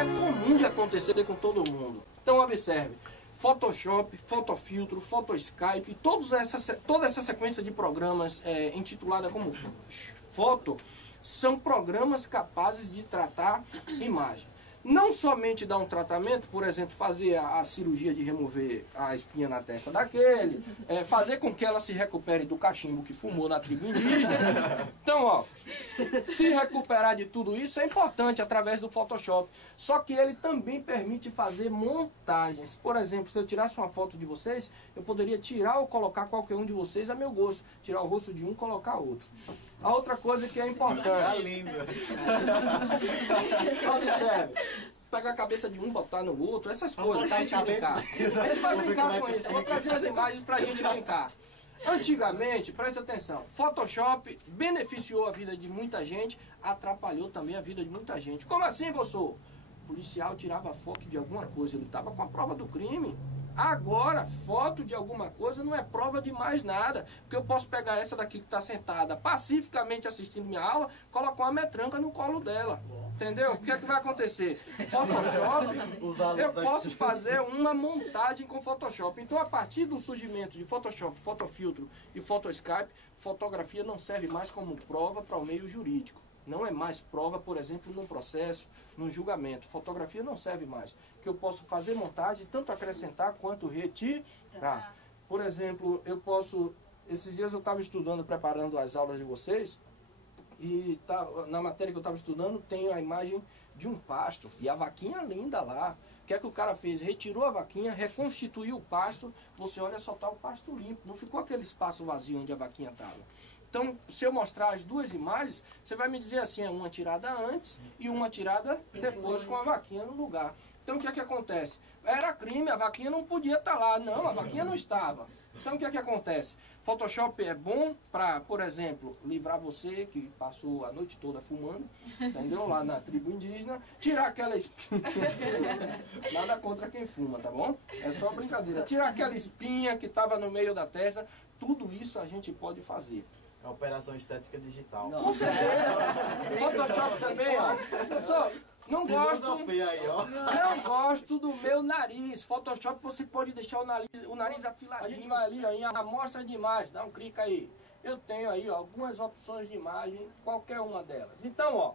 é comum de acontecer com todo mundo. Então observe, Photoshop, Photofiltro, Photoskype, toda essa sequência de programas intitulada como Foto, são programas capazes de tratar imagem. Não somente dar um tratamento, por exemplo, fazer a cirurgia de remover a espinha na testa daquele, fazer com que ela se recupere do cachimbo que fumou na tribo indígena. Então, ó, se recuperar de tudo isso é importante através do Photoshop. Só que ele também permite fazer montagens. Por exemplo, se eu tirasse uma foto de vocês, eu poderia tirar ou colocar qualquer um de vocês a meu gosto. Tirar o rosto de um e colocar outro. A outra coisa que é importante. Tá lindo. Observe. Pegar a cabeça de um, botar no outro, essas coisas, pra gente brincar. A gente vai brincar com isso. Eu vou trazer as imagens pra gente brincar. Antigamente, presta atenção, Photoshop beneficiou a vida de muita gente, atrapalhou também a vida de muita gente. Como assim, professor? O policial tirava foto de alguma coisa, ele estava com a prova do crime. Agora, foto de alguma coisa não é prova de mais nada. Porque eu posso pegar essa daqui que está sentada pacificamente assistindo minha aula, colocar uma metranca no colo dela. Entendeu? O que é que vai acontecer? Photoshop, eu posso fazer uma montagem com Photoshop. Então, a partir do surgimento de Photoshop, Photofiltro e Photoskype, fotografia não serve mais como prova para o meio jurídico. Não é mais prova, por exemplo, num processo, num julgamento. Fotografia não serve mais. Que eu posso fazer montagem, tanto acrescentar quanto retirar. Por exemplo, eu posso... Esses dias eu estava estudando, preparando as aulas de vocês, e na matéria que eu estava estudando tem a imagem de um pasto. E a vaquinha linda lá. O que é que o cara fez? Retirou a vaquinha, reconstituiu o pasto. Você olha, só está o pasto limpo. Não ficou aquele espaço vazio onde a vaquinha estava. Então, se eu mostrar as duas imagens, você vai me dizer assim, é uma tirada antes e uma tirada depois com a vaquinha no lugar. Então, o que é que acontece? Era crime, a vaquinha não podia estar lá. Não, a vaquinha não estava. Então, o que é que acontece? Photoshop é bom para, por exemplo, livrar você que passou a noite toda fumando, entendeu? Lá na tribo indígena, tirar aquela espinha. Nada contra quem fuma, tá bom? É só brincadeira. Tirar aquela espinha que estava no meio da testa. Tudo isso a gente pode fazer. É a operação estética digital. Com certeza. Photoshop também, ó. Pessoal, não gosto do meu nariz. Photoshop você pode deixar o nariz afiladinho. A gente vai ali, ó, em amostra de imagem, dá um clique aí. Eu tenho aí, ó, algumas opções de imagem, qualquer uma delas. Então, ó,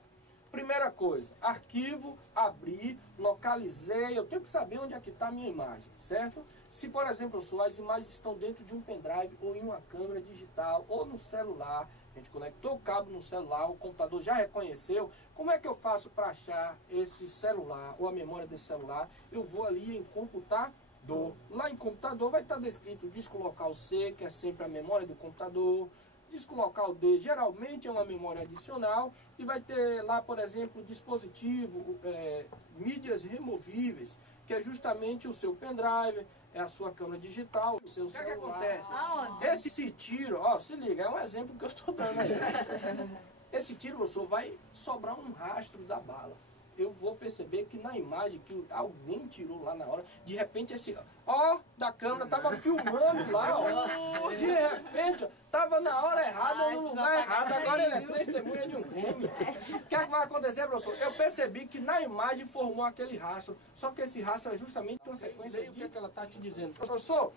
primeira coisa, arquivo, abrir, localizei, eu tenho que saber onde é que está a minha imagem, certo? Se, por exemplo, as imagens estão dentro de um pendrive ou em uma câmera digital ou no celular, a gente conectou o cabo no celular, o computador já reconheceu, como é que eu faço para achar esse celular ou a memória desse celular? Eu vou ali em computador. Lá em computador vai estar descrito disco local C, que é sempre a memória do computador. Disco local D geralmente é uma memória adicional e vai ter lá, por exemplo, dispositivo, mídias removíveis, que é justamente o seu pendrive, é a sua câmera digital, o seu celular. O que acontece? Esse tiro, ó, se liga, é um exemplo que eu estou dando aí. Esse tiro, professor, vai sobrar um rastro da bala. Eu vou perceber que na imagem que alguém tirou lá na hora, de repente esse, ó, da câmera tava filmando lá, ó. De repente, ó, tava na hora errada, no lugar errado, agora ele é testemunha de um crime. O que é que vai acontecer, professor? Eu percebi que na imagem formou aquele rastro, só que esse rastro é justamente uma sequência de o que é que ela tá te dizendo. Professor,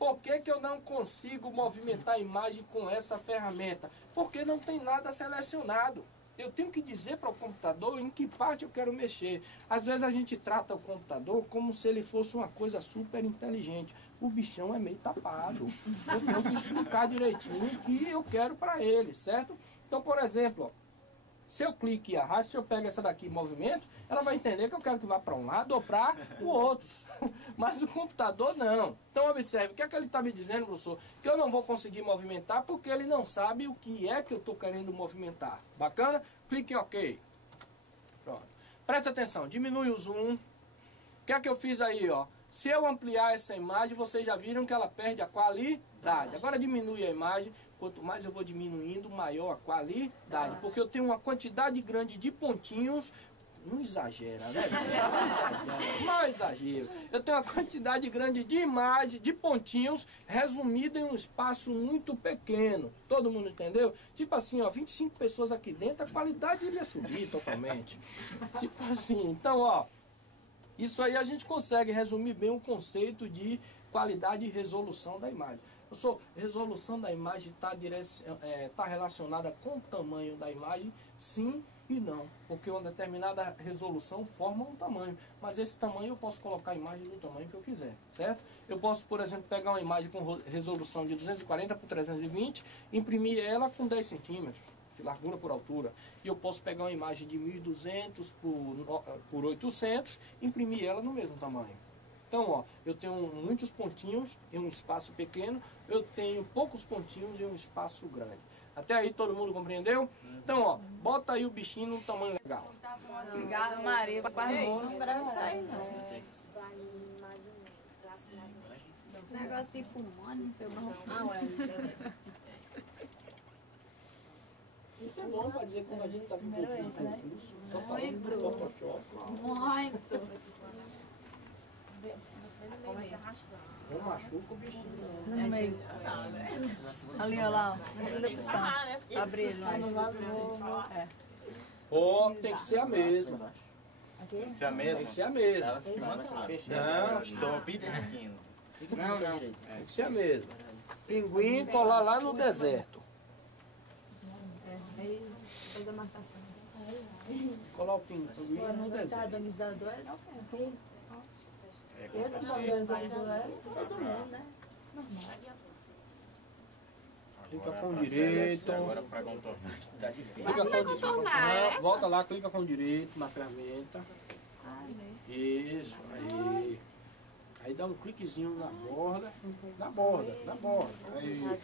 por que que eu não consigo movimentar a imagem com essa ferramenta? Porque não tem nada selecionado. Eu tenho que dizer para o computador em que parte eu quero mexer. Às vezes a gente trata o computador como se ele fosse uma coisa super inteligente. O bichão é meio tapado. Eu tenho que explicar direitinho o que eu quero para ele, certo? Então, por exemplo, ó, se eu clique e arrasto, se eu pego essa daqui em movimento, ela vai entender que eu quero que vá para um lado ou para o outro. Mas o computador não. Então observe, o que é que ele está me dizendo, professor? Que eu não vou conseguir movimentar porque ele não sabe o que é que eu estou querendo movimentar. Bacana? Clique em OK. Pronto. Preste atenção, diminui o zoom. O que é que eu fiz aí, ó? Se eu ampliar essa imagem, vocês já viram que ela perde a qualidade. Agora diminui a imagem. Quanto mais eu vou diminuindo, maior a qualidade. Porque eu tenho uma quantidade grande de pontinhos. Não exagera, né? Não exagera, não exagero. Eu tenho uma quantidade grande de imagens, de pontinhos, resumido em um espaço muito pequeno. Todo mundo entendeu? Tipo assim, ó, 25 pessoas aqui dentro, a qualidade iria subir totalmente. Tipo assim, então, ó, Isso aí a gente consegue resumir bem o conceito de qualidade e resolução da imagem. Resolução da imagem está relacionada com o tamanho da imagem, sim e não. Porque uma determinada resolução forma um tamanho. Mas esse tamanho eu posso colocar a imagem do tamanho que eu quiser, certo? Eu posso, por exemplo, pegar uma imagem com resolução de 240 por 320, imprimir ela com 10 centímetros de largura por altura. E eu posso pegar uma imagem de 1200 por 800, imprimir ela no mesmo tamanho. Então, ó, eu tenho muitos pontinhos em um espaço pequeno, eu tenho poucos pontinhos em um espaço grande. Até aí todo mundo compreendeu? Então, ó, bota aí o bichinho num tamanho legal. Cigarro, Maria, quase morro. Não grava isso aí, não. Negocinho fumando, não sei o nome. Isso é bom para dizer como a gente está vivendo o curso, só falando do Photoshop. Muito. Não machuca o bichinho. No meio. Ali, olha lá, na segunda opção. Abre ele lá. Ó, tem que ser a mesma. Tem que ser a mesma? Tem que ser a mesma. Elas que mandaram. Não. Estou obedecendo. Não. Tem que ser a mesma. Pinguim colar lá no deserto. Aí, faz a marcação. Colar o pinguim no deserto. Eu não tô organizando ela, todo mundo, né? Normal. Clica com direito. Agora para contornar. Tá difícil. Clica com direito. Volta lá, clica com direito na ferramenta. Isso, aí. Aí dá um cliquezinho na borda. Na borda. Aí.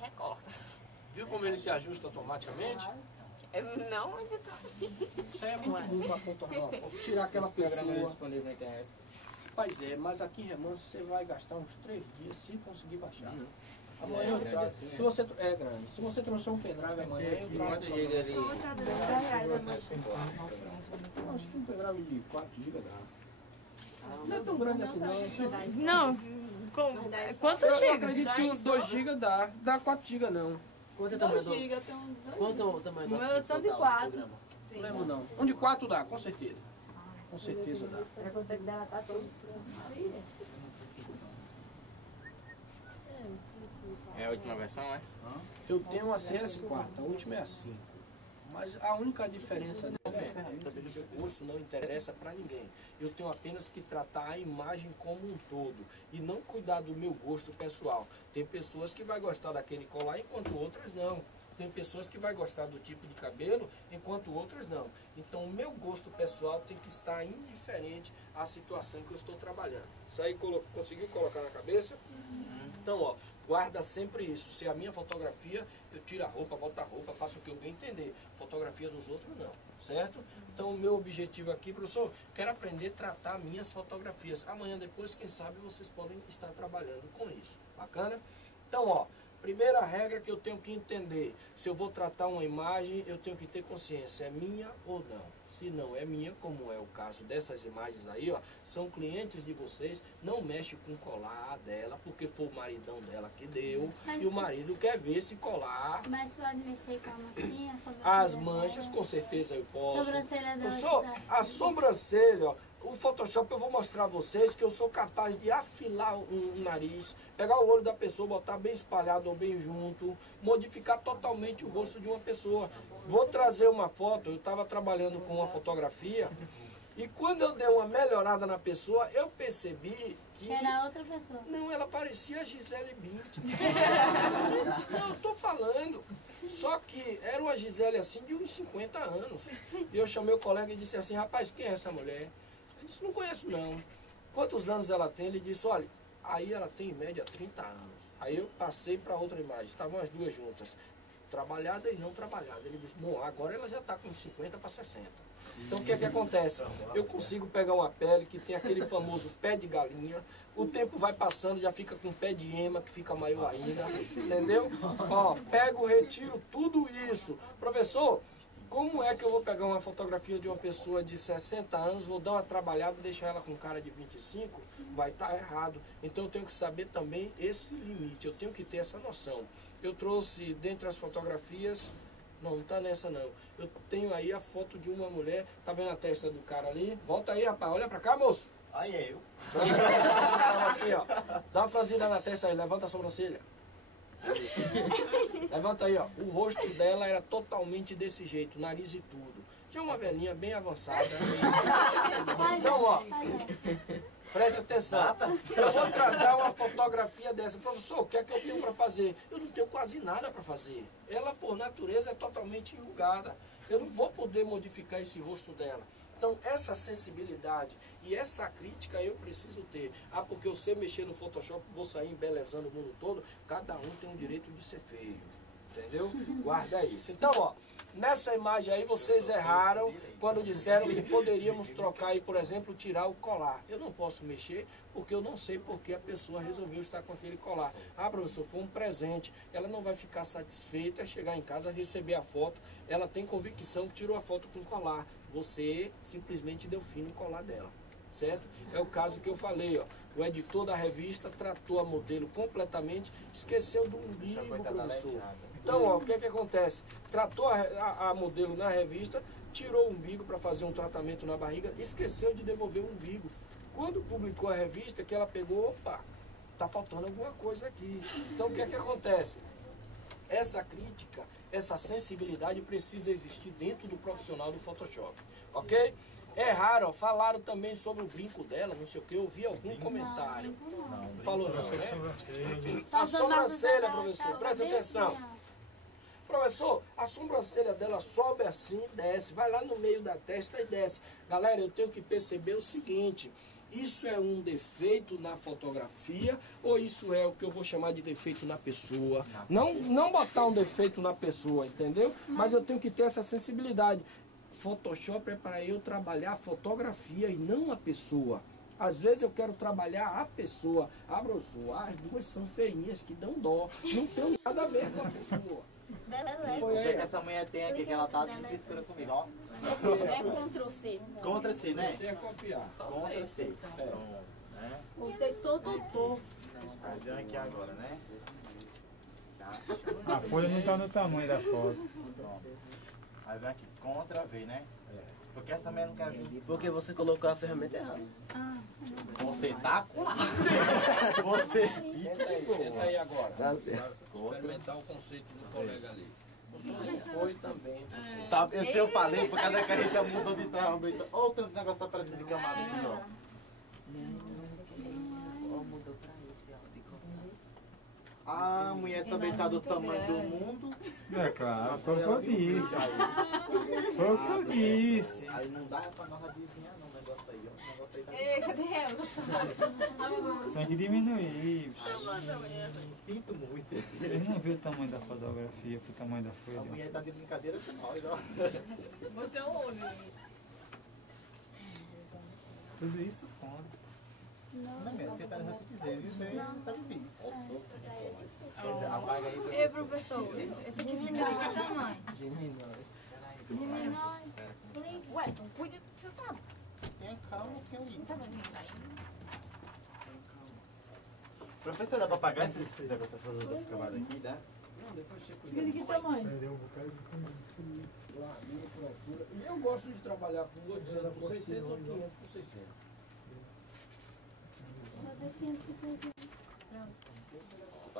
Recorta. Viu como ele se ajusta automaticamente? Não, ainda tá. Isso aí é muito bom para contornar uma foto. Tirar aquela pessoa. Disponível na internet. Pois é, mas aqui, Remanso, você vai gastar uns 3 dias se conseguir baixar. Amanhã eu trago. Se você, é grande. Se você trouxer um pendrive amanhã, eu trago. Quanto giga ali? Acho que um pendrive de 4 GB dá. Não é tão grande assim não. Não, quanto Eu chega? acredito que 2 GB dá. Dá 4 GB não. Quanto é o tamanho do... Quanto é o tamanho do... O meu é tanto de 4. Não lembro não. Um de 4 dá, com certeza. Com certeza dá. Ela consegue delatar tudo. É a última versão, é? Eu tenho uma CS4, a última é a 5. Mas a única diferença dela é que o gosto não interessa para ninguém. Eu tenho apenas que tratar a imagem como um todo e não cuidar do meu gosto pessoal. Tem pessoas que vai gostar daquele colar enquanto outras não. Tem pessoas que vai gostar do tipo de cabelo enquanto outras não. Então o meu gosto pessoal tem que estar indiferente à situação que eu estou trabalhando. Isso aí conseguiu colocar na cabeça? Então, ó, guarda sempre isso. Se é a minha fotografia, eu tiro a roupa, boto a roupa, faço o que eu bem entender. Fotografia dos outros, não. Certo? Então, o meu objetivo aqui, professor, quero aprender a tratar minhas fotografias. Amanhã, depois, quem sabe, vocês podem estar trabalhando com isso. Bacana? Então, ó, primeira regra que eu tenho que entender. Se eu vou tratar uma imagem, eu tenho que ter consciência. É minha ou não? Se não é minha, como é o caso dessas imagens aí, ó, são clientes de vocês, não mexe com o colar dela, porque foi o maridão dela que deu, e o marido quer ver esse colar. Mas pode mexer com a manchinha, As manchas, com certeza eu posso. Sobrancelha da Professor, a sobrancelha, ó, o Photoshop eu vou mostrar a vocês que eu sou capaz de afilar um nariz, pegar o olho da pessoa, botar bem espalhado ou bem junto, modificar totalmente o rosto de uma pessoa. Vou trazer uma foto, eu estava trabalhando com uma fotografia e quando eu dei uma melhorada na pessoa, eu percebi que... Era outra pessoa. Não, ela parecia a Gisele Bündchen. Não, eu tô falando. Só que era uma Gisele assim de uns 50 anos. E eu chamei o colega e disse assim, rapaz, quem é essa mulher? Ele disse, não conheço não. Quantos anos ela tem? Ele disse, olha, aí ela tem em média 30 anos. Aí eu passei para outra imagem, estavam as duas juntas. Trabalhada e não trabalhada. Ele disse, bom, agora ela já está com 50 para 60. Então o que é que acontece? Eu consigo pegar uma pele que tem aquele famoso pé de galinha, o tempo vai passando, já fica com pé de ema, que fica maior ainda, entendeu? Ó, pego, retiro tudo isso. Professor, como é que eu vou pegar uma fotografia de uma pessoa de 60 anos, vou dar uma trabalhada, deixar ela com cara de 25? Vai estar errado. Então eu tenho que saber também esse limite, eu tenho que ter essa noção. Eu trouxe, dentre as fotografias, Não, não tá nessa não. Eu tenho aí a foto de uma mulher, tá vendo a testa do cara ali? Volta aí, rapaz, olha pra cá, moço. Aí é eu. Assim, ó. Dá uma franzida na testa aí, levanta a sobrancelha. Levanta aí, ó. O rosto dela era totalmente desse jeito, nariz e tudo. Já uma velhinha bem avançada. Então, ó, preste atenção. Eu vou tratar uma fotografia dessa. Professor, o que é que eu tenho para fazer? Eu não tenho quase nada para fazer. Ela, por natureza, é totalmente enrugada. Eu não vou poder modificar esse rosto dela. Então, essa sensibilidade e essa crítica eu preciso ter. Ah, porque eu sei mexer no Photoshop, vou sair embelezando o mundo todo. Cada um tem o direito de ser feio. Entendeu? Guarda isso. Então, ó, nessa imagem aí vocês erraram quando disseram que poderíamos trocar aí, por exemplo, tirar o colar. Eu não posso mexer porque eu não sei porque a pessoa resolveu estar com aquele colar. Ah, professor, foi um presente. Ela não vai ficar satisfeita, chegar em casa, receber a foto. Ela tem convicção que tirou a foto com colar. Você simplesmente deu fim no colar dela, certo? É o caso que eu falei, ó. O editor da revista tratou a modelo completamente, esqueceu do umbigo, professor. Então, ó, o que é que acontece? Tratou a modelo na revista, tirou o umbigo para fazer um tratamento na barriga, esqueceu de devolver o umbigo. Quando publicou a revista, que ela pegou, opa, tá faltando alguma coisa aqui. Então, o que é que acontece? Essa crítica, essa sensibilidade precisa existir dentro do profissional do Photoshop, ok? Erraram, falaram também sobre o brinco dela, não sei o que, eu vi algum comentário. Não falou não, né? A sobrancelha, professor, presta atenção. Professor, a sobrancelha dela sobe assim e desce, vai lá no meio da testa e desce. Galera, eu tenho que perceber o seguinte, isso é um defeito na fotografia ou isso é o que eu vou chamar de defeito na pessoa? Não botar um defeito na pessoa, entendeu? Mas eu tenho que ter essa sensibilidade. Photoshop é para eu trabalhar a fotografia e não a pessoa. Às vezes eu quero trabalhar a pessoa. Ah, professor, as duas são feinhas que dão dó. Não tem nada a ver com a pessoa. O que essa mulher tem aqui que ela tá difícil comigo, ó. É Ctrl+C. Ctrl+C, né? Você é copiar. Ctrl+C. Botei todo torto. Aí vem aqui agora, né? A folha não tá no tamanho da foto. Aí vem aqui, Ctrl+V, né? Porque essa mulher não quer vir. Porque você colocou a ferramenta errada. Você tá com lá. Você. Tenta aí agora. Tá certo. Experimentar o conceito do colega ali. O senhor não foi também. Tá, eu falei, por causa que a gente já mudou de ferramenta. Olha o tanto de negócio que tá parecendo de camada aqui, ó. Mudou pra esse, ó. A mulher também tá do tamanho do mundo. É claro, foi o que eu disse. Foi o que eu disse. Aí não dá pra nós adivinhar não, o negócio aí, ó. O negócio aí tá... Ei, cadê ela? Tem que diminuir. Sinto muito. Vocês não viram o tamanho da fotografia pro tamanho da A folha? mulher tá de brincadeira com nós, ó. Mostrei um olho. Tudo isso conta. Não, minha, você tá dizendo, isso aí tá difícil. Apaga aí. Ei, professor, esse aqui fica de que tamanho? Diminui. Ué, então cuida do seu trabalho. Tenha calma, senhorita. Tá vendo que tá indo? Professor, dá pra apagar esses negócios dessas camadas aqui, né? Não, depois você Fica de cuida. que tamanho? Largura por altura. E eu gosto de trabalhar com 800 por 600 ou 500 por 600.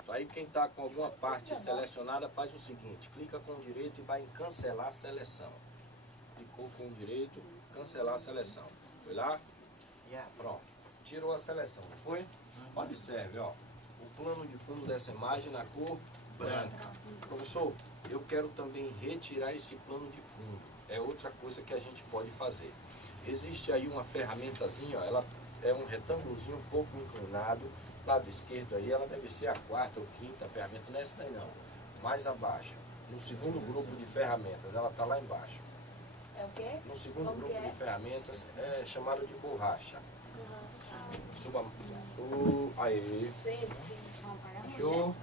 Aí quem está com alguma parte selecionada faz o seguinte, clica com o direito e vai em cancelar a seleção. Clicou com o direito, cancelar a seleção. Foi lá? Pronto. Tirou a seleção, não foi? Observe, ó. O plano de fundo dessa imagem na cor branca. Professor, eu quero também retirar esse plano de fundo. É outra coisa que a gente pode fazer. Existe aí uma ferramentazinha, ó, ela é um retângulozinho um pouco inclinado, lado esquerdo aí, ela deve ser a quarta ou quinta ferramenta, não é essa daí não, mais abaixo, no segundo grupo de ferramentas, ela está lá embaixo. É o quê? No segundo Como grupo que é? de ferramentas é chamado de borracha. Suba, aí, achou?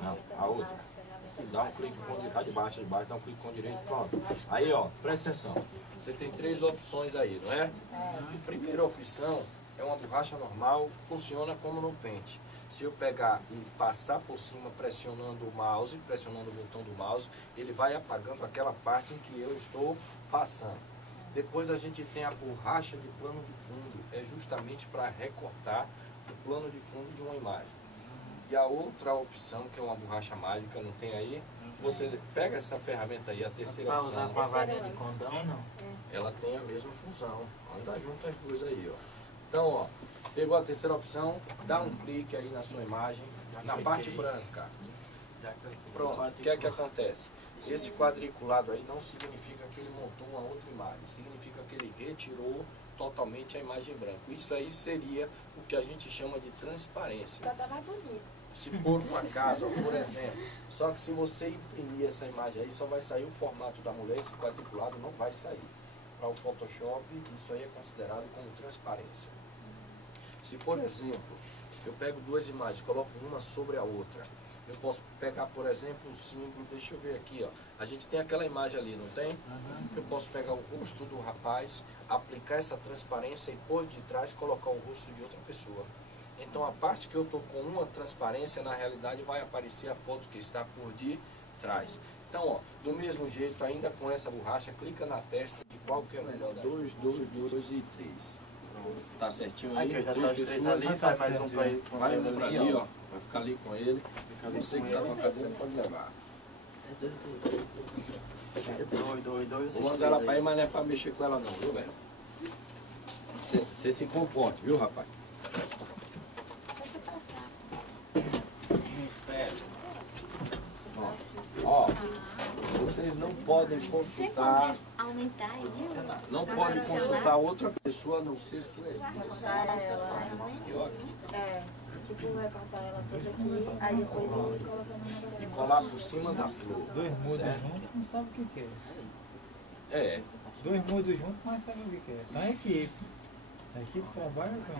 Não, a outra. Dá um clique com direito, de baixo, dá um clique com direito, pronto. Aí, ó, presta atenção. Você tem três opções aí, não é? A primeira opção é uma borracha normal, funciona como no pente. Se eu pegar e passar por cima pressionando o mouse, pressionando o botão do mouse, ele vai apagando aquela parte em que eu estou passando. Depois a gente tem a borracha de plano de fundo, é justamente para recortar o plano de fundo de uma imagem. E a outra opção, que é uma borracha mágica, não tem aí, você pega essa ferramenta aí, a terceira Pra opção. usar com a varinha de condão, não? Ela tem a mesma função. Anda junto as duas aí, ó. Então, ó, pegou a terceira opção, dá um clique aí na sua imagem, na parte branca. Pronto, o que é que acontece? Esse quadriculado aí não significa que ele montou uma outra imagem, significa que ele retirou totalmente a imagem branca. Isso aí seria o que a gente chama de transparência. Tá mais bonito. Se por um acaso, ó, por exemplo, só que se você imprimir essa imagem aí, só vai sair o formato da mulher, esse quadriculado não vai sair. Para o Photoshop, isso aí é considerado como transparência. Se, por exemplo, eu pego duas imagens, coloco uma sobre a outra, eu posso pegar, por exemplo, o símbolo, deixa eu ver aqui, ó. A gente tem aquela imagem ali, não tem? Eu posso pegar o rosto do rapaz, aplicar essa transparência e por detrás colocar o rosto de outra pessoa. Então a parte que eu estou com uma transparência, na realidade vai aparecer a foto que está por detrás. Então, ó, do mesmo jeito, ainda com essa borracha, clica na testa de qual que é melhor. 2, 2, 2 e 3. Tá certinho aí? Aí, já tá os três pessoas, ali, faz mais um pra ele. vai um pra ali, ó. Vai ficar ali com ele. Você que tá com a cadeira pode levar. Dois. Vou mandar ela pra ir, mas não é pra mexer com ela não, viu, velho? Você se comporte, viu, rapaz? Ó, vocês não podem consultar, Aumentar isso? não podem consultar outra pessoa a não ser sua esposa. Eu aqui. É, tipo, vai cortar ela toda aqui, aí depois ele coloca no negócio. E colar por cima da flor. Dois mudos certo? juntos não sabem o que que é. É, Dois mudos juntos, mas sabem o que que é. São equipe. A equipe trabalha junto.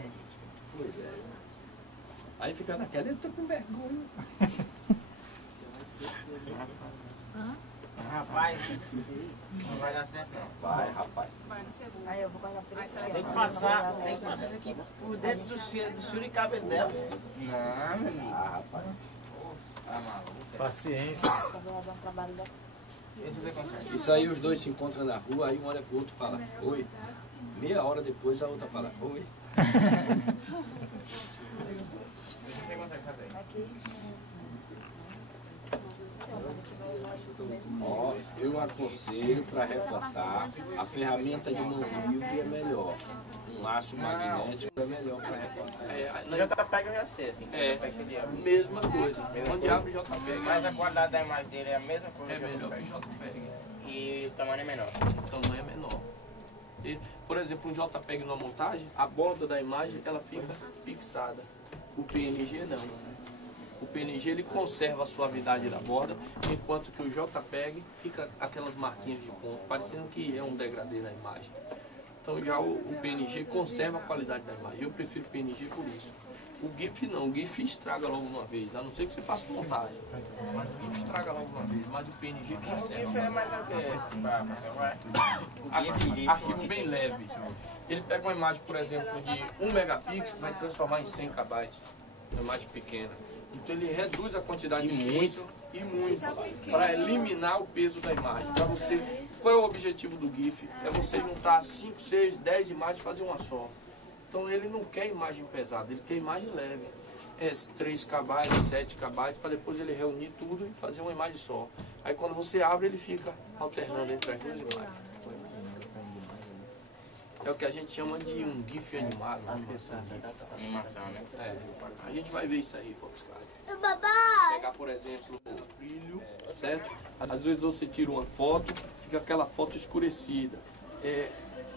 pois é. Aí fica naquela, eu tô com vergonha. Rapaz, não vai dar certo não. Vai, rapaz. Aí eu vou cortar por aqui. Tem que passar isso aqui por dentro dos fios de cabelo dela. Não, meu amigo. Ah, rapaz. Tá maluco. Paciência. Eu vou dar um trabalho daqui. Vê se você consegue. Isso aí os dois se encontram na rua, aí um olha pro outro e fala, oi. Meia hora depois a outra fala, oi. Vê se você consegue fazer. Ó, eu aconselho para recortar, a ferramenta de mão livre é melhor. Um laço magnético é melhor para recortar. No JPEG eu já sei, assim. Mesma coisa. Onde abre o JPEG, Mas a qualidade da imagem dele é a mesma coisa. é melhor que o JPEG. E o tamanho é menor. O tamanho é menor. E, por exemplo, um JPEG numa montagem, a borda da imagem ela fica fixada. O PNG não. O PNG ele conserva a suavidade da borda, enquanto que o JPEG fica aquelas marquinhas de ponto, parecendo que é um degradê na imagem. Então já o PNG conserva a qualidade da imagem. Eu prefiro PNG por isso. O GIF não, o GIF estraga logo uma vez, a não ser que você faça montagem. Mas o GIF estraga logo uma vez, mas o PNG O conserva. GIF é mais pra celular. Arquivo bem leve. Ele pega uma imagem, por exemplo, de 1 megapixel e vai transformar em 100 KB. Uma imagem pequena. Então ele reduz a quantidade de pixel e muito para eliminar o peso da imagem. Para você, qual é o objetivo do GIF? É você juntar 5, 6, 10 imagens e fazer uma só. Então ele não quer imagem pesada, ele quer imagem leve. É 3 KB, 7 KB, para depois ele reunir tudo e fazer uma imagem só. Aí quando você abre, ele fica alternando entre as duas imagens. É o que a gente chama de um GIF animado. Animação, né? É, a gente vai ver isso aí, Foxcard. Pegar, por exemplo, o brilho, certo? Às vezes você tira uma foto, fica aquela foto escurecida.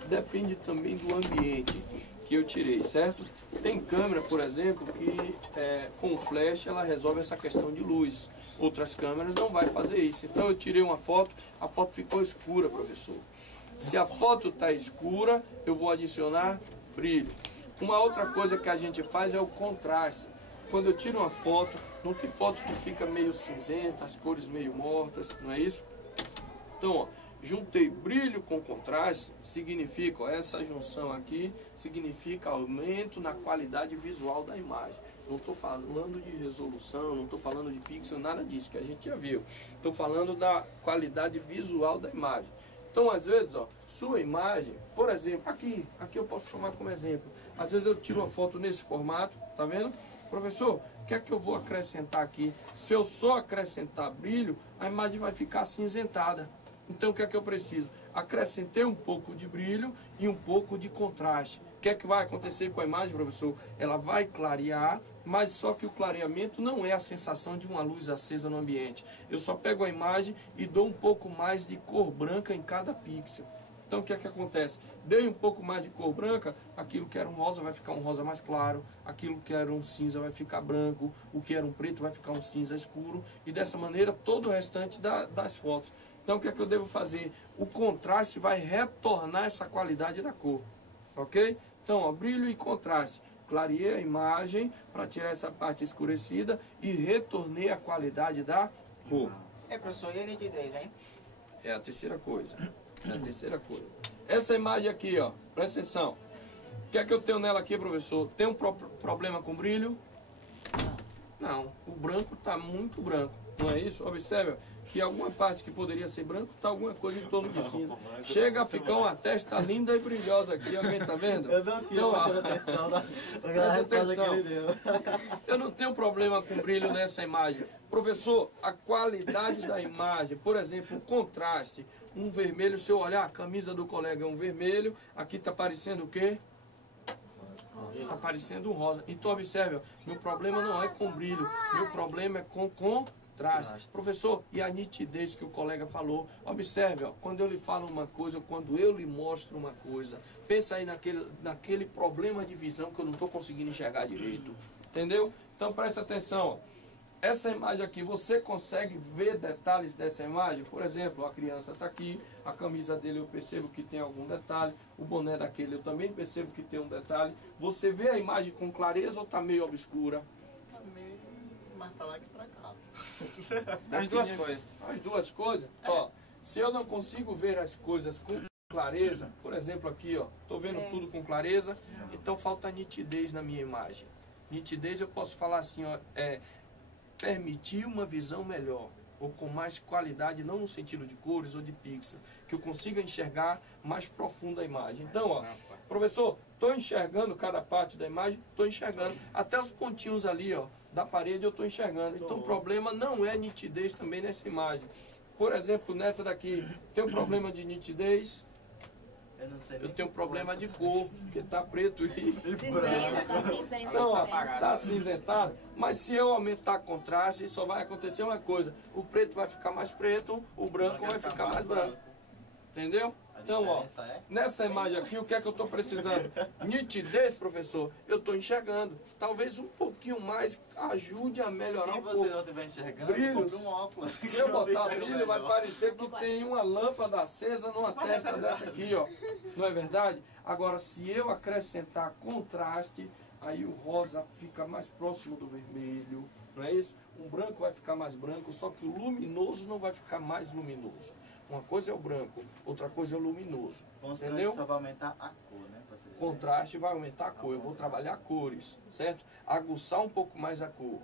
Depende também do ambiente que eu tirei, certo? Tem câmera, por exemplo, que com flash ela resolve essa questão de luz. Outras câmeras não vai fazer isso. Então eu tirei uma foto, a foto ficou escura, professor. Se a foto está escura, eu vou adicionar brilho. Uma outra coisa que a gente faz é o contraste. Quando eu tiro uma foto, não tem foto que fica meio cinzenta, as cores meio mortas, não é isso? Então, ó, juntei brilho com contraste, significa, ó, essa junção aqui significa aumento na qualidade visual da imagem. Não estou falando de resolução, não estou falando de pixel, nada disso, que a gente já viu. Estou falando da qualidade visual da imagem. Então, às vezes, ó, sua imagem, por exemplo, aqui eu posso tomar como exemplo. Às vezes eu tiro uma foto nesse formato, tá vendo? Professor, o que é que eu vou acrescentar aqui? Se eu só acrescentar brilho, a imagem vai ficar acinzentada. Então, o que é que eu preciso? Acrescentei um pouco de brilho e um pouco de contraste. O que é que vai acontecer com a imagem, professor? Ela vai clarear, mas só que o clareamento não é a sensação de uma luz acesa no ambiente. Eu só pego a imagem e dou um pouco mais de cor branca em cada pixel. Então, o que é que acontece? Dei um pouco mais de cor branca, aquilo que era um rosa vai ficar um rosa mais claro, aquilo que era um cinza vai ficar branco, o que era um preto vai ficar um cinza escuro, e dessa maneira todo o restante das fotos. Então, o que é que eu devo fazer? O contraste vai retornar essa qualidade da cor, ok? Então, ó, brilho e contraste. Clareei a imagem para tirar essa parte escurecida e retornei a qualidade da cor. É, professor, e a nitidez, hein? É a terceira coisa. É a terceira coisa. Essa imagem aqui, ó, presta atenção. O que é que eu tenho nela aqui, professor? Tem um problema com brilho? Não. O branco está muito branco. Não é isso? Observe que alguma parte que poderia ser branco, está alguma coisa em torno de cinza. Chega a ficar uma testa linda e brilhosa aqui. Alguém está vendo? Eu não tinha presta atenção. Eu não tenho problema com brilho nessa imagem. Professor, a qualidade da imagem, por exemplo, o contraste, um vermelho, se eu olhar a camisa do colega é um vermelho, aqui está parecendo o quê? Está parecendo um rosa. Então observe, ó, meu problema não é com brilho, meu problema é com contraste. Professor, e a nitidez que o colega falou, observe, ó, quando eu lhe falo uma coisa, quando eu lhe mostro uma coisa, pensa aí naquele problema de visão que eu não estou conseguindo enxergar direito, entendeu? Então presta atenção, ó. Essa imagem aqui, você consegue ver detalhes dessa imagem? Por exemplo, a criança está aqui, a camisa dele eu percebo que tem algum detalhe, o boné daquele eu também percebo que tem um detalhe. Você vê a imagem com clareza ou está meio obscura? Tá meio mais pra lá que pra cá. As duas coisas. As duas coisas? Ó, se eu não consigo ver as coisas com clareza, por exemplo aqui, ó, estou vendo tudo com clareza, então falta nitidez na minha imagem. Nitidez eu posso falar assim, ó, permitir uma visão melhor, ou com mais qualidade, não no sentido de cores ou de pixels, que eu consiga enxergar mais profunda a imagem. Então, ó, professor, estou enxergando cada parte da imagem, estou enxergando, até os pontinhos ali, ó, da parede eu estou enxergando. Então, o problema não é nitidez também nessa imagem. Por exemplo, nessa daqui, tem um problema de nitidez, eu tenho um problema de cor, que está preto e Cinzenta, tá cinzenta. então, ó, tá acinzentado, mas se eu aumentar contraste, só vai acontecer uma coisa: o preto vai ficar mais preto, o branco vai ficar mais branco. Entendeu? Então, ó, nessa imagem aqui, o que é que eu estou precisando? Nitidez, professor, eu estou enxergando. Talvez um pouquinho mais ajude a melhorar um pouco. Se você não estiver enxergando, Brilhos. compre um óculos. Se eu botar brilho, vai parecer que tem uma lâmpada acesa numa testa dessa aqui, ó. Não é verdade? Agora, se eu acrescentar contraste, aí o rosa fica mais próximo do vermelho, não é isso? Um branco vai ficar mais branco, só que o luminoso não vai ficar mais luminoso. Uma coisa é o branco, outra coisa é o luminoso. Entendeu? Só vai aumentar a cor, né? Contraste vai aumentar a cor. Eu vou trabalhar cores, certo? Aguçar um pouco mais a cor.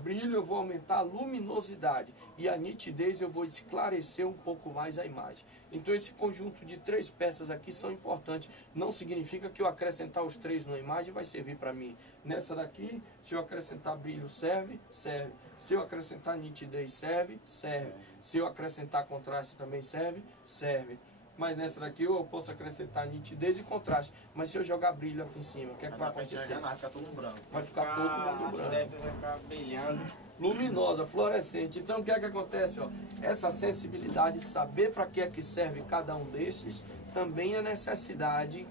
Brilho eu vou aumentar a luminosidade. E a nitidez eu vou esclarecer um pouco mais a imagem. Então esse conjunto de 3 peças aqui são importantes. Não significa que eu acrescentar os 3 numa imagem vai servir para mim. Nessa daqui, se eu acrescentar brilho, serve? Serve. Se eu acrescentar nitidez, serve? Serve. Se eu acrescentar contraste também serve? Serve. Mas nessa daqui eu posso acrescentar nitidez e contraste. Mas se eu jogar brilho aqui em cima, o que é que vai acontecer? Vai ficar todo branco. Vai ficar todo mundo branco. Vai ficar brilhando. Luminosa, fluorescente. Então o que é que acontece? Ó? Essa sensibilidade, saber para que é que serve cada um desses, também é necessidade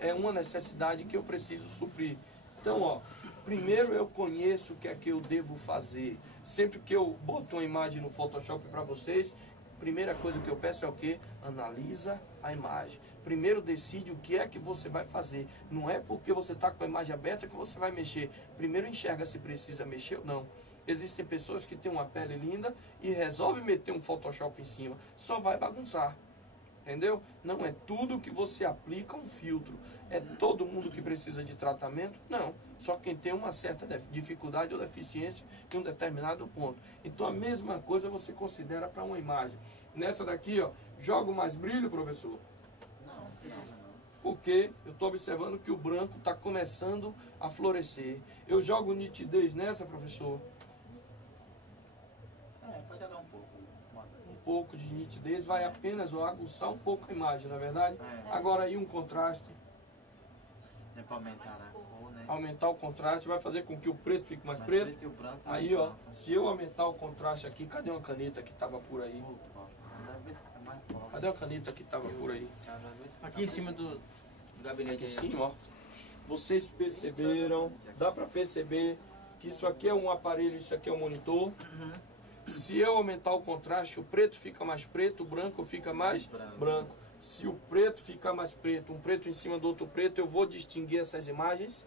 é uma necessidade que eu preciso suprir. Então, ó, primeiro eu conheço o que é que eu devo fazer. Sempre que eu boto uma imagem no Photoshop para vocês, primeira coisa que eu peço é o quê? Analisa a imagem. Primeiro decide o que é que você vai fazer. Não é porque você está com a imagem aberta que você vai mexer. Primeiro enxerga se precisa mexer ou não. Existem pessoas que têm uma pele linda e resolvem meter um Photoshop em cima. Só vai bagunçar. Entendeu? Não é tudo que você aplica um filtro. É todo mundo que precisa de tratamento? Não. Só quem tem uma certa dificuldade ou deficiência em um determinado ponto. Então a mesma coisa você considera para uma imagem. Nessa daqui, ó, jogo mais brilho, professor? Não. Porque eu estou observando que o branco está começando a florescer. Eu jogo nitidez nessa, professor? Pode jogar um pouco. Um pouco de nitidez vai apenas aguçar um pouco a imagem, na verdade? Agora aí um contraste. É para aumentar a cor, né? Aumentar o contraste vai fazer com que o preto fique mais preto. E o branco Aí, ó, se eu aumentar o contraste aqui, cadê uma caneta que estava por aí? Cadê a caneta que estava por aí? Aqui em cima do gabinete Aqui em aí. cima, ó. Vocês perceberam, dá para perceber que isso aqui é um aparelho, isso aqui é um monitor. Se eu aumentar o contraste, o preto fica mais preto, o branco fica mais branco. Se o preto ficar mais preto, um preto em cima do outro preto, eu vou distinguir essas imagens?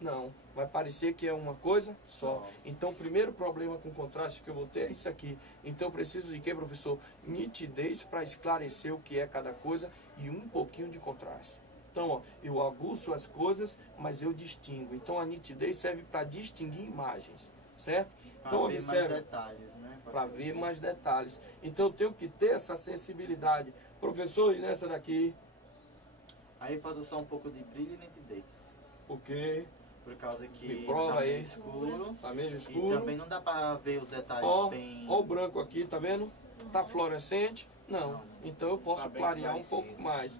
Não. Vai parecer que é uma coisa só. Então, o primeiro problema com contraste que eu vou ter é isso aqui. Então, eu preciso de quê, professor? Nitidez para esclarecer o que é cada coisa e um pouquinho de contraste. Então, ó, eu aguço as coisas, mas eu distingo. Então, a nitidez serve para distinguir imagens, certo? Então, observe. Mais detalhes, né? Para ver mais detalhes. Então, eu tenho que ter essa sensibilidade. Professor, e nessa daqui? Aí falta só um pouco de brilho e nitidez. Por quê? Por causa que Me prova tá aí. meio escuro. Tá meio E escuro. também não dá para ver os detalhes Ó, bem... ó o branco aqui, tá vendo? Tá fluorescente? Não. Então eu posso Tá bem clarear um esclarecido. pouco mais.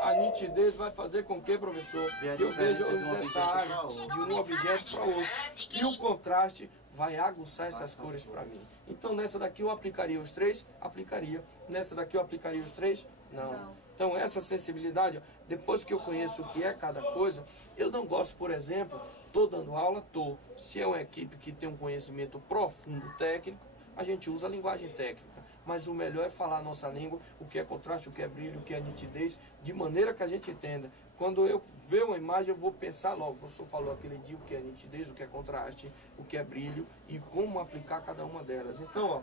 A nitidez vai fazer com que, professor, Vê a que eu veja diferença os de um objeto detalhes pra outro. de um objeto para outro. E o contraste vai aguçar essas cores para mim. Então nessa daqui eu aplicaria os três? Aplicaria. Nessa daqui eu aplicaria os três? Não. Então essa sensibilidade, ó, depois que eu conheço o que é cada coisa, eu não gosto, por exemplo, estou dando aula, se é uma equipe que tem um conhecimento profundo técnico, a gente usa a linguagem técnica. Mas o melhor é falar a nossa língua, o que é contraste, o que é brilho, o que é nitidez, de maneira que a gente entenda. Quando eu ver uma imagem, eu vou pensar logo. O professor falou aquele dia o que é nitidez, o que é contraste, o que é brilho e como aplicar cada uma delas. Então, ó,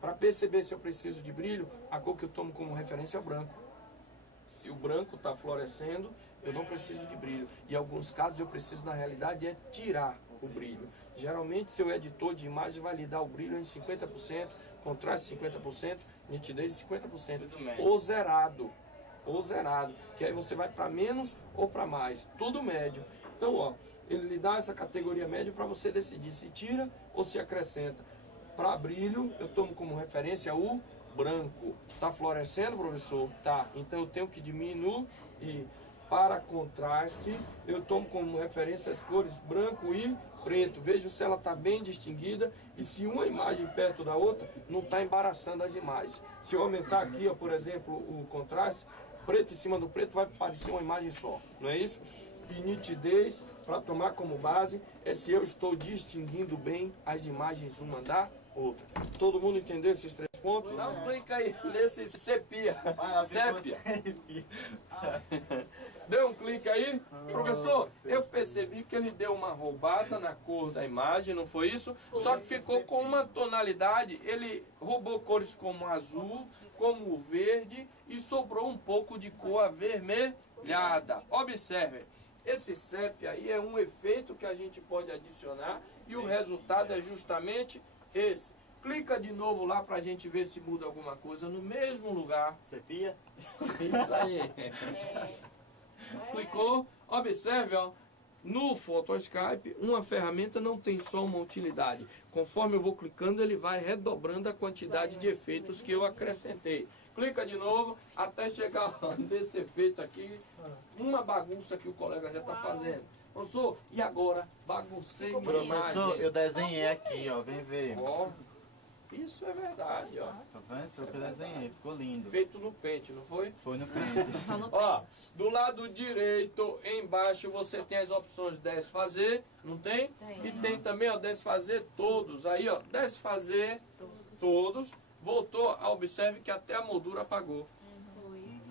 para perceber se eu preciso de brilho, a cor que eu tomo como referência é o branco. Se o branco está florescendo, eu não preciso de brilho. E em alguns casos eu preciso, na realidade, é tirar o brilho. Geralmente, seu editor de imagem vai lhe dar o brilho em 50%, contraste 50%, nitidez 50%. Ou zerado. Ou zerado. Que aí você vai para menos ou para mais. Tudo médio. Então, ó, ele lhe dá essa categoria média para você decidir se tira ou se acrescenta. Para brilho, eu tomo como referência o branco. Está florescendo, professor? Tá. Então eu tenho que diminuir. E para contraste, eu tomo como referência as cores branco e preto. Vejo se ela está bem distinguida e se uma imagem perto da outra não está embaraçando as imagens. Se eu aumentar aqui, ó, por exemplo, o contraste, preto em cima do preto vai parecer uma imagem só. Não é isso? E nitidez, para tomar como base, é se eu estou distinguindo bem as imagens uma da outra. Todo mundo entendeu esses três pontos? Dá um clique aí nesse sepia. Sépia. Deu um clique aí? Professor, eu percebi que ele deu uma roubada na cor da imagem, não foi isso? Só que ficou com uma tonalidade, ele roubou cores como azul, como verde e sobrou um pouco de cor avermelhada. Observe. Esse sépia aí é um efeito que a gente pode adicionar e o resultado é justamente esse. Clica de novo lá pra gente ver se muda alguma coisa no mesmo lugar. Sepia? Isso aí. Clicou, observe, ó. No Photoscape, uma ferramenta não tem só uma utilidade. Conforme eu vou clicando, ele vai redobrando a quantidade de efeitos que eu acrescentei. Clica de novo até chegar nesse efeito aqui. Uma bagunça que o colega já está fazendo. Professor, e agora? Baguncei minha Professor, imagem. eu desenhei aqui, ó. Vem ver. Ó, isso é verdade, ó. Tá vendo? Foi o que eu desenhei. Ficou lindo. Feito no pente, não foi? Foi no pente. Ó, do lado direito, embaixo, você tem as opções desfazer, não tem? Tem. E tem também, ó, desfazer todos. Aí, ó, desfazer todos. Voltou, observe que até a moldura apagou.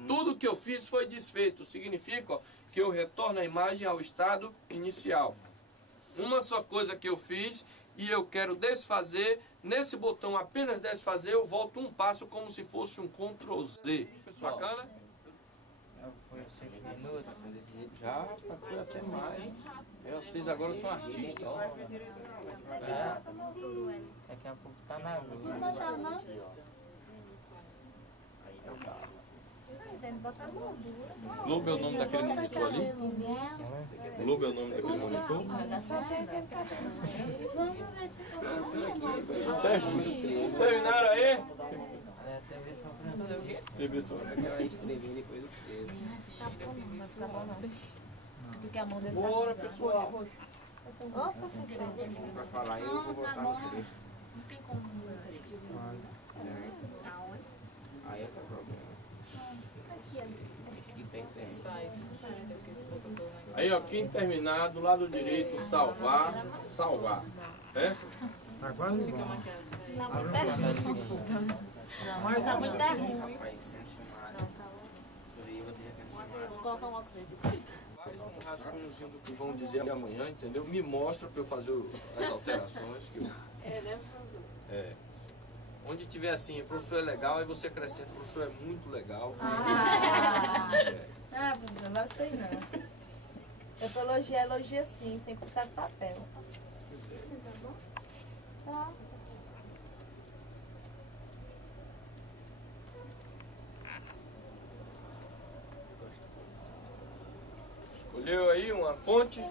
Tudo que eu fiz foi desfeito. Significa, ó, que eu retorno a imagem ao estado inicial. Uma só coisa que eu fiz e eu quero desfazer. Nesse botão apenas desfazer, eu volto um passo como se fosse um Ctrl Z. Bacana? Foi 5 minutos. Já, foi até mais. Vocês agora são artistas, ó. Daqui a pouco tá na luz. Não botar não? Globo é o nome daquele monitor ali? Globo é o nome daquele monitor? Só tem aquele cabelo. Vamos ver se Terminaram aí? É a TV São Francisco. TV São Porque a mão dele Bora, pessoal. Ô, professor. Pra falar aí, eu vou botar no trecho. Não tem como. Aí é que é o problema. Esse que tem tempo. Aí, ó, quem terminar, do lado direito, salvar, salvar. É? Tá quase bom. Mas tá muito ruim. Rapaz, sente mais. Aí você já sente mais. Vou colocar um óculos dentro. Faz um rascunhozinho do que vão dizer amanhã, entendeu? Me mostra para eu fazer as alterações. Que eu... É. Onde tiver assim, o professor é legal, aí você acrescenta, o professor é muito legal. professor, não sei não. Eu tô elogio sim, sem puxar de papel. Tá. Escolheu aí uma fonte?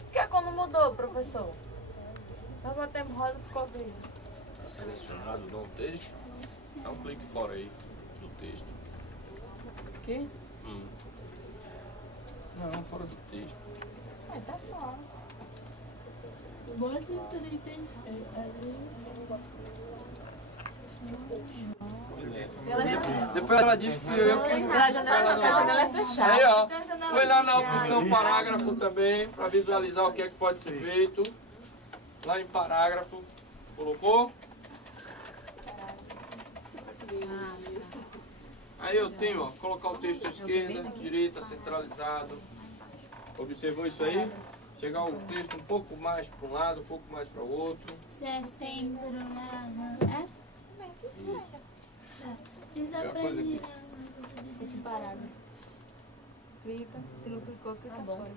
Por que quando mudou, professor? Eu botei roda e ficou verde. Está selecionado no texto. Dá um clique fora aí do texto. Aqui? Não, fora do texto. Ai, tá fora. Depois ela disse que fui eu que... Pela janela, a janela é fechada. Aí, ó. Foi lá na opção parágrafo também, para visualizar o que é que pode ser feito. Lá em parágrafo. Colocou? Aí eu tenho, ó, colocar o texto à esquerda, direita, centralizado. Observou isso aí? Chegar o texto um pouco mais para um lado, um pouco mais para o outro. Se é sempre nada. É? Isso É uma coisa aqui. Esse parágrafo. Clica. Se não clicou, clica fora.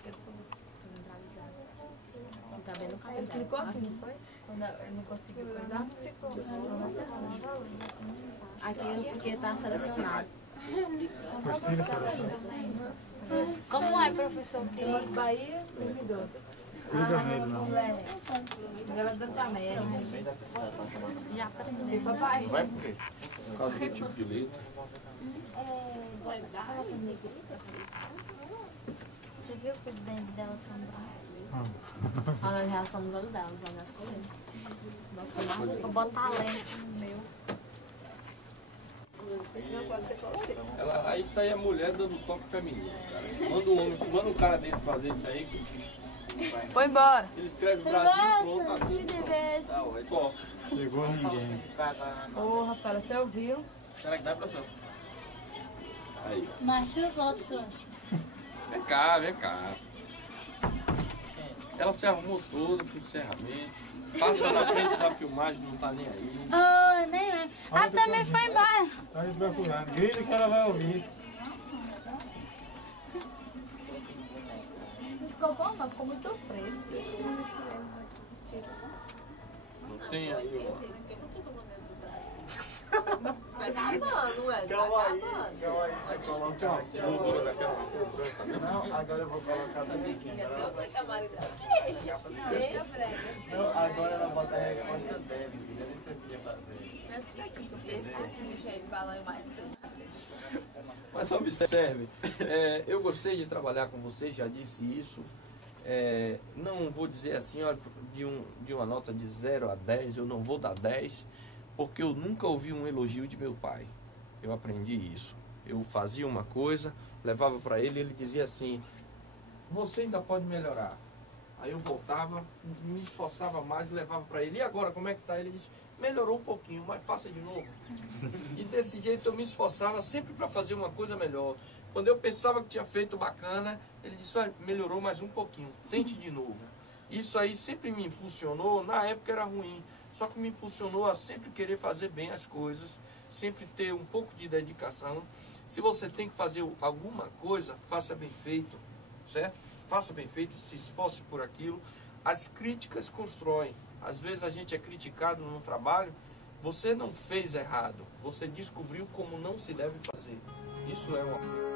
Tá vendo o cabelo Ele dela? clicou aqui, não foi? Quando eu não conseguiu coisar? Não acertou. Aqui é porque tá selecionado. Como é, professor? Temos Bahia e Mendoza. Cuida nele, não. Ela dança média. Já aprendi. E papai? Vai por quê? Por causa do tipo de letra. Você viu que os dentes dela estão bravos? Nós já somos olhos dela, os olhos coloridos. Vou botar a lente no meu. Não pode ser colorido. Aí isso aí é mulher dando toque feminino, cara. Manda um cara desse fazer isso aí. Foi embora. Ele escreve Brasil, pronto, assim. Tá, ué, bom. Chegou ninguém. Ô, Rafaela, você ouviu? Será que dá, professor? Aí. Machucou, professor. Vem cá, vem cá. Ela se arrumou toda pro encerramento. Passa na frente da filmagem, não tá nem aí. Oh, nem lembro. Ah, também foi embora. Tá me procurando. Grita que ela vai ouvir. Não ficou bom, não. Ficou muito preto. Não tem aí, ó. Vai acabando, ué. Calma aí, deixa eu colocar aqui. Gordura daquela branca mesmo. Não, agora eu vou colocar também aqui. Não, agora ela bota a resposta dele, filha. Nem sei o que ia fazer. Esse bicho aí de balão é mais feio. Mas observe, eu gostei de trabalhar com vocês, já disse isso. Não vou dizer assim, olha, de uma nota de 0 a 10, eu não vou dar 10, porque eu nunca ouvi um elogio de meu pai. Eu aprendi isso. Eu fazia uma coisa, levava para ele e ele dizia assim, você ainda pode melhorar. Aí eu voltava, me esforçava mais e levava para ele. E agora, como é que tá? Ele disse, melhorou um pouquinho, mas faça de novo. E desse jeito eu me esforçava sempre para fazer uma coisa melhor. Quando eu pensava que tinha feito bacana, ele disse, olha, melhorou mais um pouquinho, tente de novo. Isso aí sempre me impulsionou, na época era ruim, só que me impulsionou a sempre querer fazer bem as coisas, sempre ter um pouco de dedicação. Se você tem que fazer alguma coisa, faça bem feito, certo? Faça bem feito, se esforce por aquilo. As críticas constroem. Às vezes a gente é criticado no trabalho, você não fez errado, você descobriu como não se deve fazer. Isso é uma...